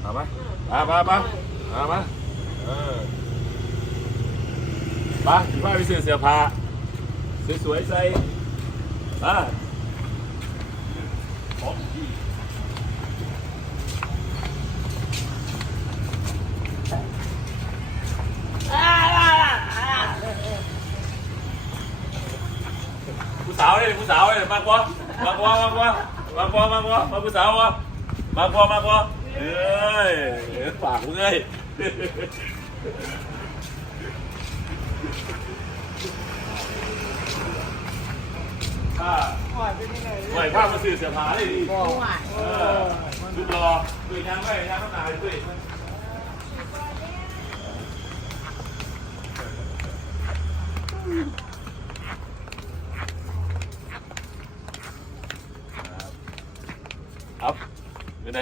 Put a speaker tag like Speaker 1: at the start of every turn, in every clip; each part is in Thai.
Speaker 1: เอามามามามามามาเออไปถึงว่าไปซื้อเสื้อผ้าสวยๆใส่มาของดีผู้สาวเลยผู้สาวเลยมากกว่ามากกว่ามากกว่ามากกว่ามากกว่ามาผู้สาววะมากกว่ามากกว่า เอ้ยฝากเอ้ยผ้าไหวผ้ามาสื่อเสียผาเลยดิเออลูกรอตัวยางไว้ยางข้างหน้าด้วยเอาไปไหน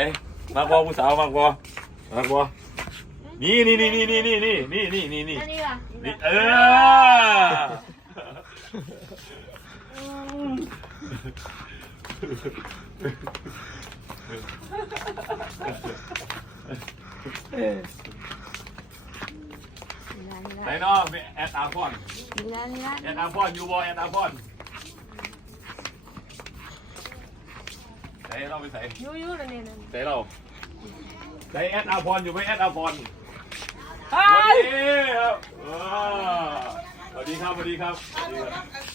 Speaker 1: มากกว่าผู้สาวมากกว่ามากกว่านี่นี่นี่นี่นี่นี่นี่นี่นี่นี่
Speaker 2: อันนี้ล่ะ
Speaker 1: นี่เออไหนเนาะแอดอาพอน
Speaker 2: นี่ละนี่ละ
Speaker 1: แอดอาพอนอยู่บ่แอดอาพอนไหน เราไปใส่
Speaker 2: ยูยูนั่นนี่นั่น
Speaker 1: ใส่เราใส่แอดอาพอนอยู่ไหมแอดอาพอน
Speaker 2: เฮ้
Speaker 1: สวัส
Speaker 2: ย
Speaker 1: ดีครับเออสวัสดีครับสวัสดีครับ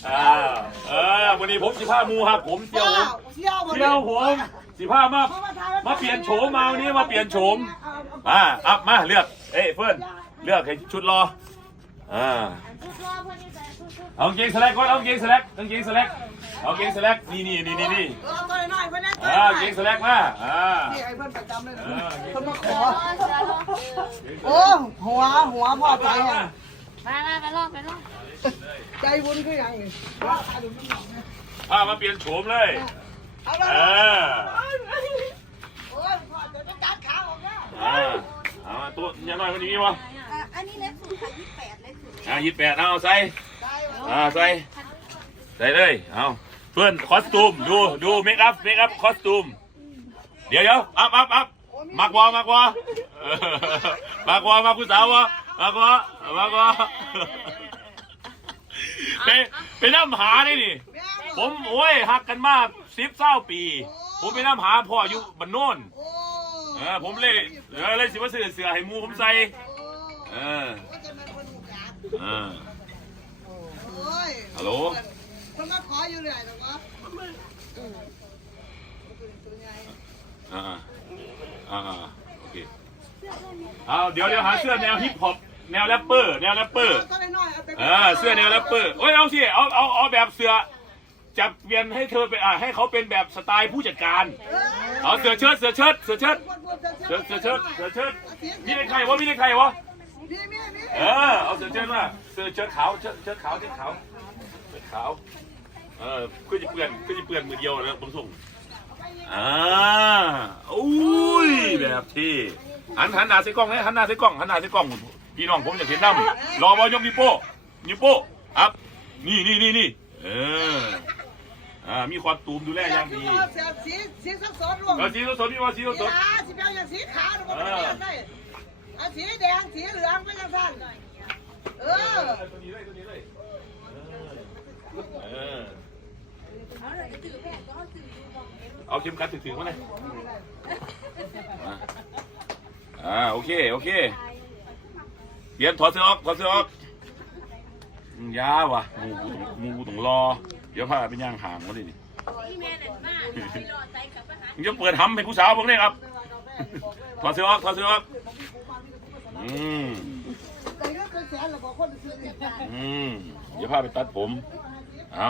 Speaker 1: อ่าเออวันนี้ผมสิพามูครับผมเที่ยวผม
Speaker 3: เที่ยวหมด
Speaker 1: เที่ยวผมสิพามามาเปลี่ยนโฉมมาวันนี้มาเปลี่ยนโฉมมาอัพมาเลือกเอ้ยเฟิร์นเลือกให้ชุดรออ่า
Speaker 2: ชุดรอเพื่อนนี่ใส่ชุดชุด
Speaker 1: เอากางเกงสแลกก่อนเอากางเกงสแลกกางเกงสแลกเอากางเกงสแลกนี่นี่นี่นี่นี่
Speaker 3: เออตัวน้อยเพื่อนนะตัว
Speaker 1: อ่า
Speaker 3: น้อย
Speaker 1: กางเกงสแลกมาอ่า
Speaker 3: นี่ไอ้เพื่อนประจำเลยนะ
Speaker 1: อ่า
Speaker 3: เพื่อนมาข
Speaker 2: เสื
Speaker 3: อ
Speaker 2: อรอเสือรอ
Speaker 3: โอ้หัวหัวพ่อใจอะ
Speaker 2: มามาไปรอไปรอ
Speaker 3: ใจบุญคืออย่างนี้
Speaker 1: พามาเปลี่ยนโฉมเลย
Speaker 3: เอาละ
Speaker 1: อ่า
Speaker 3: โอ้ยพ่อจะต้องการขาออกแล้ว
Speaker 1: อ่าเอามาตัวอยังน้อยมันอย่างนี้วะ
Speaker 3: อันนี้เล็กสุดค่ะยี่สิบแปดเล็กสุด
Speaker 1: อ่ายี่สิบแปดเอาใส่
Speaker 3: ได้
Speaker 1: อ่าใส่ใส่เลยเอา เพื่อนคอสตูมดูดูเมคอัพเมคอัพคอสตูม เดี๋ยวเดี๋ยวอัพอัพอัพมากว่ามากว่าเอมากว่ามาคุณสาววะมากกว่ามากว่าไปไปน้ำหาได้นี่ ผมโอ้ยหักกันมาสิบเศร้าปี ผมไปน้ำหาพ่ออยู่บ้านโน่นเออผมเลยเออเลยสิว่าเสือเสือให้มูผมใส่เออ
Speaker 3: เอ
Speaker 1: อฮัลโหล
Speaker 3: คนมาขออยู่เลยหรอวะ
Speaker 1: อ่าอ่าอ่าโอเคเอาเดี๋ยวเดี๋ยวหาเสื้อแนวฮิปฮอปแนวแรปเปอร์แนวแรปเปอร์
Speaker 3: ตัวน้อยเอาไป
Speaker 1: เออเสื้อแนวแรปเปอร์โอ้ยเอาสิเอาเอาเอาแบบเสื้อจะเปลี่ยนให้เธอเป็นอ่าให้เขาเป็นแบบสไตล์ผู้จัดการเอาเสื้อเชิ้ตเสื้อเชิ้ตเสื้อเชิ้ตเสื้อเสื้อเชิ้ตเสื้อเชิ้ตมีในใครวะมีในใครวะ
Speaker 3: มีมีมี
Speaker 1: เออเอาเสื้อเชิ้ตมาเสื้อเชิ้ตขาวเชิ้ตเชิ้ตขาวเชิ้ตขาวเชิ้ตขาว เออก็จะเปลี่ยนก็จะเปลี่ยนมือเดียวนะผมส่งอ่าอุ้ยแบบที่หันหันหน้าใส่กล้องเลยหันหน้าใส่กล้องหันหน้าใส่กล้องพี่น้องผมอยากเห็นน้ำรอมายกนิ้วโป้นิ้วโป้อัพนี่นี่นี่นี่เอออ่ามีความตูมดูแลอย่างดี
Speaker 3: เสียสีสีสดสดรวม
Speaker 1: เออสีสดๆมีว่าสีสด
Speaker 3: สีสีเปรี้ยวอย่างสีขาวหรือว่าเป็นยังไงเอาสีแดงสีเหลืองไม่ยังสั้นเออ
Speaker 1: ๆตัวนี้เลยตัวนี้เลยเออ เอาเข็มขัดถึงๆมาเลยอ่าอ่าโอเคโอเคเปลี่ยนถอดเสื้อออกถอดเสื้อออกอืมยาวะมูกูต้องมูกูต้องรอ เดี๋ยวพาไปย่างห่างมาดินี่มึงจะเปิดหำให้ผู้สาวผมเนี่ยครับ ถอดเสื้อออกถอดเสื้อออกอืม
Speaker 3: แต่ก็เป็นแสนหรือบอกคนซื้อเนี่ย
Speaker 1: อืมเดี๋ยวพาไปตัดผม เอา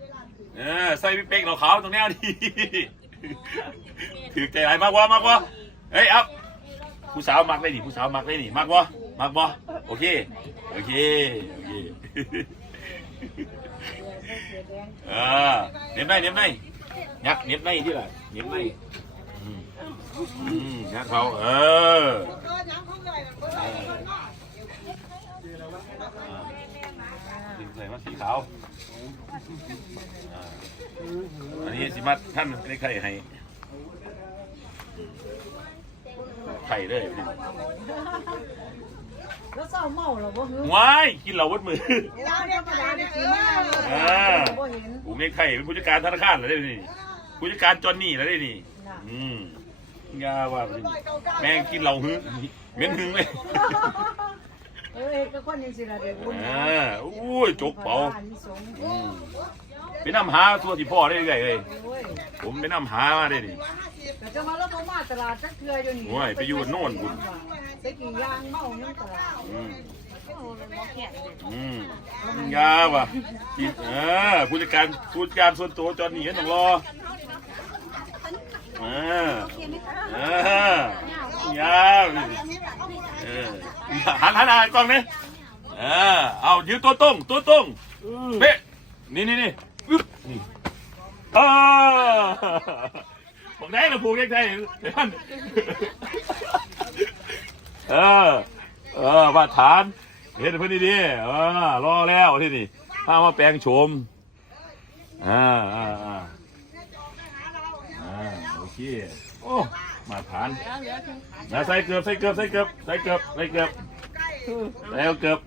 Speaker 1: เออใส่พี่เป๊กเราขาวตรงแนวดีถือใจไรมากกว่ามากกว่าเฮ้ยเอาผู้สาวมักได้ดิผู้สาวมักได้ดิมักบ่มักบ่โอเคโอเคโอเคเออเน็บได้เน็บได้ยักเน็บได้ที่ละเน็บได้อืมอืมยักเขาเออ
Speaker 3: เออยังเขาใหญ่เบอร์เบอร์น้อย
Speaker 1: สีใส่มาสีขาว อ่าอันนี้สิมัดท่านได้ไข่ให้ไข่เลย
Speaker 4: แล้วเศร้าเมาเหรอบ่หือ
Speaker 1: ว้ายกินเหล้าวัดมือ
Speaker 3: เราเนี่ยไปเนี่ยเออ
Speaker 1: อ่า
Speaker 4: บ่เห็น
Speaker 1: ผมเรียกไข่เป็นผู้จัดการธนาคารแล้วได้นี่ผู้จัดการจอนนี่แล้วได้นี่
Speaker 4: น่ะ
Speaker 1: อืมยาว่าไปดิแม่งกินเหล้าหึเหม็นหึงเลย
Speaker 4: เอ้ยก็คนยังสิล่ะเด็กบุญ
Speaker 1: อ่าอุ้ยจกเป๋า
Speaker 4: นิสงส์
Speaker 1: อืมไปนำหาตัวที่พ่อได้ไงเลย
Speaker 4: โอ้ย
Speaker 1: ผมไปนำหามาได้นี่
Speaker 4: แต่จะมาแล้วบ่มาตลาดจักเทื่ออยู่นี่
Speaker 1: โอ้ยไปอยู่โน่นบุญ
Speaker 4: ไปกี่ยางเมายังตลาด
Speaker 1: อืม
Speaker 2: โอ้มันบ่แข็งเลย
Speaker 1: อืมยาว่ะกินเออผู้จัดการผู้จัดการส่วนตัวจอนนี่ต้องรอเออเออยาเออหันหันหน้ากล้องนี่ เออเอายืนตัวตรงตัวตรงเป๊ะนี่นี่นี่อึ๊บนี่เออบอกได้ละผูกยังไงเดี๋ยวมันเออเออมาฐานเห็นเพื่อนดีๆเออรอแล้วที่นี่พามาแปลงโฉมอ่าอ่าอ่าอ่าโอเคโอ้มาฐาน
Speaker 2: แล้วเหลือถึง
Speaker 1: นะใส่เกือบใส่เกือบใส่เกือบใส่เกือบใส่เกือบแล้วเกือบ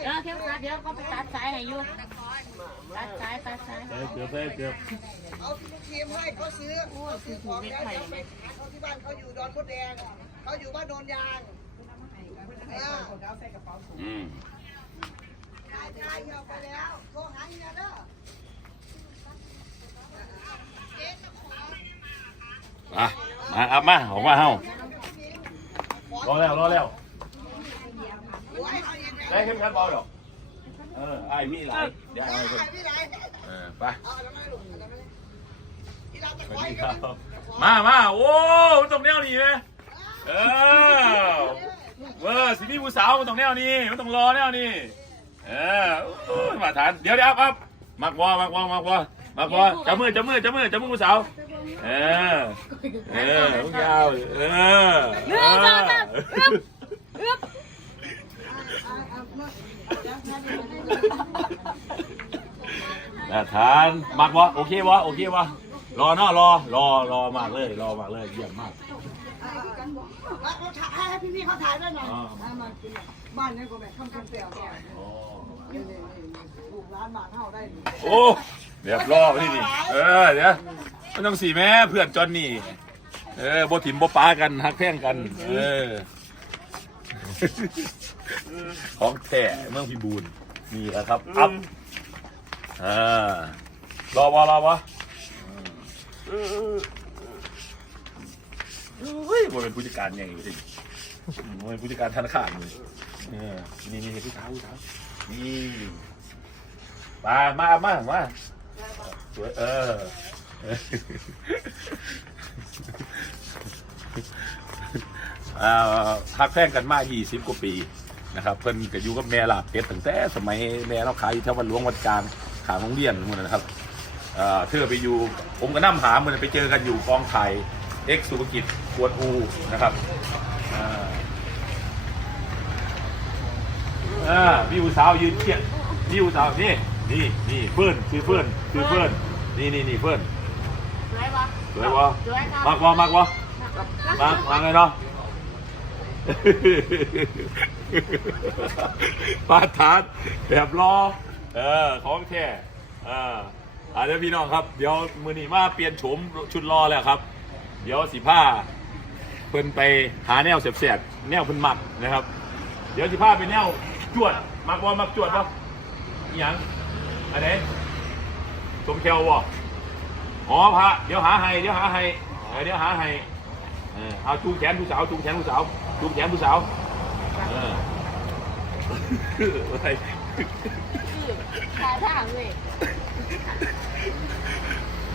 Speaker 2: เดี๋ยวเที่ยวเดี๋ยวก็ไปตัดสายให้อยู่ตัดสายตัดสาย
Speaker 1: ใส่เกือบใส่เกือบ
Speaker 3: เอาทีมให้เขาซื้อเขาซื้อของแล้วเขาที่บ้านเขาอยู่ดอนมดแดงเขาอยู่บ้านโนนยางเออ
Speaker 1: อืม
Speaker 3: ได้ได้เอาไปแล้วโทรหาเฮียเด้อ
Speaker 1: มามาอัพมาออกมาเฮารอแล้วรอแล้ว
Speaker 3: โอ้ยเอาอีก
Speaker 1: ได้เข้มขันเบาดอกเออไอ้มีหลายเดี๋ยว
Speaker 3: แล้ว
Speaker 1: เอาไป
Speaker 3: หายที่ไหน
Speaker 1: เออไป
Speaker 3: เอาแล้วไม่หลุดแล้วไม่ที่เราจะ
Speaker 1: ส
Speaker 3: ค
Speaker 1: วั
Speaker 3: อ
Speaker 1: ส
Speaker 3: ย
Speaker 1: ดีค
Speaker 3: กั
Speaker 1: รั
Speaker 3: น
Speaker 1: บมามาโอ้มันตรงแนวนี้นะเออเว้อสิพี่ผู้สาวมันตรงแนวนี้มันต้องรอแนวนี้เออโอ้ยมาทานเดี๋ยวเดี๋ยวครับมักวอมักวอมักวอมักวอจับมือจับมือจับมือจับมือผู้สาวเออเออลูกยาวเออเออ มาทานมักวอโอเควะโอเควะรอเนาะรอรอรอมากเลย รอมากเลยเยี่ยมมาก
Speaker 3: เขาถ่ายให้พี่ๆเขาถ่ายได้หน่อย
Speaker 1: อ๋อ
Speaker 3: มากินบ้านนี้ก็แบบทำคนเปรี้ยวแก่
Speaker 1: อ๋อ
Speaker 3: ลูกร้านบ้านเฮาได้
Speaker 1: โอ้เดี๋ยวรอไปที่นี่เออเดี๋ยวมันต้องสีแม่เพื่อนจอนนี่ เออโบถิ่มโบปากันฮักแท่งกัน เออของแท้เมืองพิบูลนี่แหละครับอัพ อ่ารอวะรอวะเฮ้ยมันเป็นผู้จัดการยังไงสิมันเป็นผู้จัดการธนาคารเลยเออนี่นี่นี่ผู้สาวผู้สาวนี่มามามามาสวยเอออ่าทักแพร่งกันมา20 กว่าปีนะครับ เพิ่นก็อยู่กับแม่ลาบเป็ดตั้งแต่สมัยแม่เราขายอยู่แถววัดหลวงวัดกลาง ขางโรงเรียนนู่นนะครับอ่าเธอไปอยู่ผมก็นั่หามันไปเจอกันอยู่กองถ่ายเอ็กซ์สุภกิจกวนอูนะครับอ่าอ่าวิวสาวยืนเคียดวิวสาวนี่นี่นี่เฟิร์นคือเฟิร์นคือเฟิร์นนี่นี่นี่เฟิร์น
Speaker 2: สวยปะ
Speaker 1: สวยวะ
Speaker 2: สวยครับ
Speaker 1: มากวะมากวะมามาไงเนาะปาทานแบบรอ เออของแท้อออาเดี๋ยวพี่น้องครับเดี๋ยวมือนี้มาเปลี่ยนโฉมชุดรอแล้วครับ เดี๋ยวสิผ้าเพิ่นไปหาแนวเสียบๆแนวเพิ่นมักนะครับ เดี๋ยวสิผ้าไปแนวจวดมักว่ามักจวดปะอิหยังอันไหนสมแควบ่อ๋อพระเดี๋ยวหาให้เดี๋ยวหาให้เดี๋ยวหาให้เออเอาจูงแขนผู้สาวจูงแขนผู้สาวจูงแขนผู้สาวเออ
Speaker 2: ขาทางเลย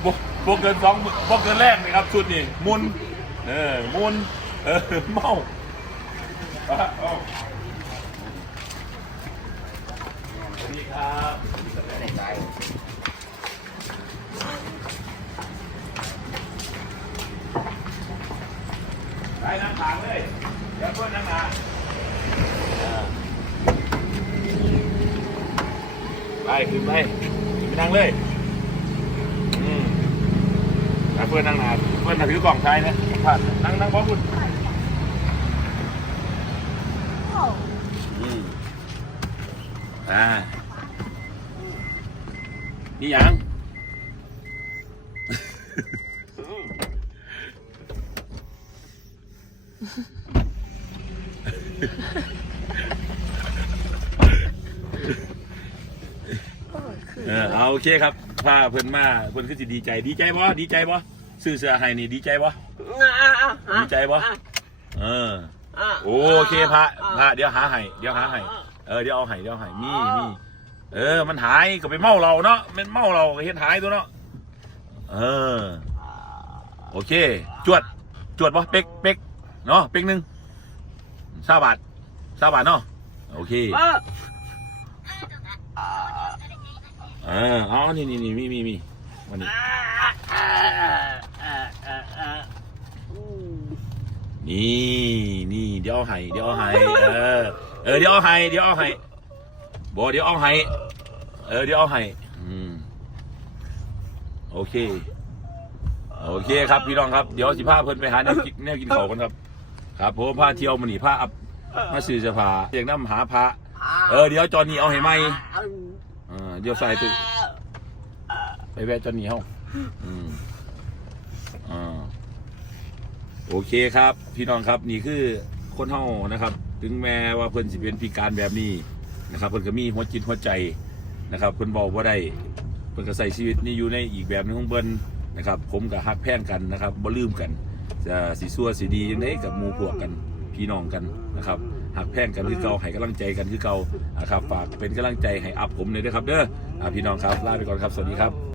Speaker 1: บวกบกเกินสองบวกเกินแรกนะครับชุดนี้มุนเออมุนเออเมาปะเอาสวัสดีครับไปนั่งทางเลยเดี๋ยวเพื่อนนั่งมาไป ขึ้นไปขึ้นไปนั่งเลยอืมแล้วเพื่อนนั่งหนาเพื่อนถือกล่องชายนะผ่านนั่งนั่งพร้อมคุณอืมอ่านี่ยัง เออเอาโอเคครับพาเพิ่นมาเพิ่นก็สิดีใจดีใจบ่ดีใจบ่ซื้อเสื้อให้นี่ดีใจบ่ดีใจบ่เออโอเคพระพระเดี๋ยวหาให้เดี๋ยวหาให้เออเดี๋ยวเอาให้เดี๋ยวเอาให้มีมีเออ มันหายก็ไปเมาเราเนาะมันเมาเราก็เฮ็ดหายตัวเนาะเออโอเค จวดจวดบ่เป๊กเป๊กเนาะเป๊กหนึงสาบาทสาบาทเนาะโอเคเอออ๋อนี่นี่นี่มีมีมีวันนี้นี่นี่เดี๋ยวเอาให้เดี๋ยวเอาให้เออเออเดี๋ยวเอาให้เดี๋ยวเอาให้บอเดี๋ยวเอาให้เออเดี๋ยวเอาให้อืมโอเค โอเคครับพี่น้องครับเดี๋ยวสิพาเพิ่นไปหาแนวกินแนวกินของกันครับ ครับผมพาเที่ยวมาหนีพาอับมาซื้อเสื้อผ้าเรียกน้ำหาพระเออเดี๋ยวจอนี่เอาให้ไหม ออเดี๋ยวใส่ตึกไปแวะจนหนีเฮาอืมอ่าโอเคครับ พี่น้องครับนี่คือคนเฮานะครับ ถึงแม้ว่าเพิ่นสิเป็นพิการแบบนี้นะครับ เพิ่นก็มีหัวจิตหัวใจนะครับ เพิ่นบอกว่าได้เพิ่นก็ใส่ชีวิตนี่อยู่ในอีกแบบหนึงของเพิ่นนะครับ ผมกับฮักแพงกันนะครับบ่ลืมกันจะสีซัวสีดียังไงกับหมู่พวกกันพี่น้องกันนะครับ หักแพงกันคือเก่าให้กำลังใจกันคือเก่านะครับฝากเป็นกำลังใจให้อัพผมเลยนะครับเด้อพี่น้องครับลาไปก่อนครับสวัสดีครับ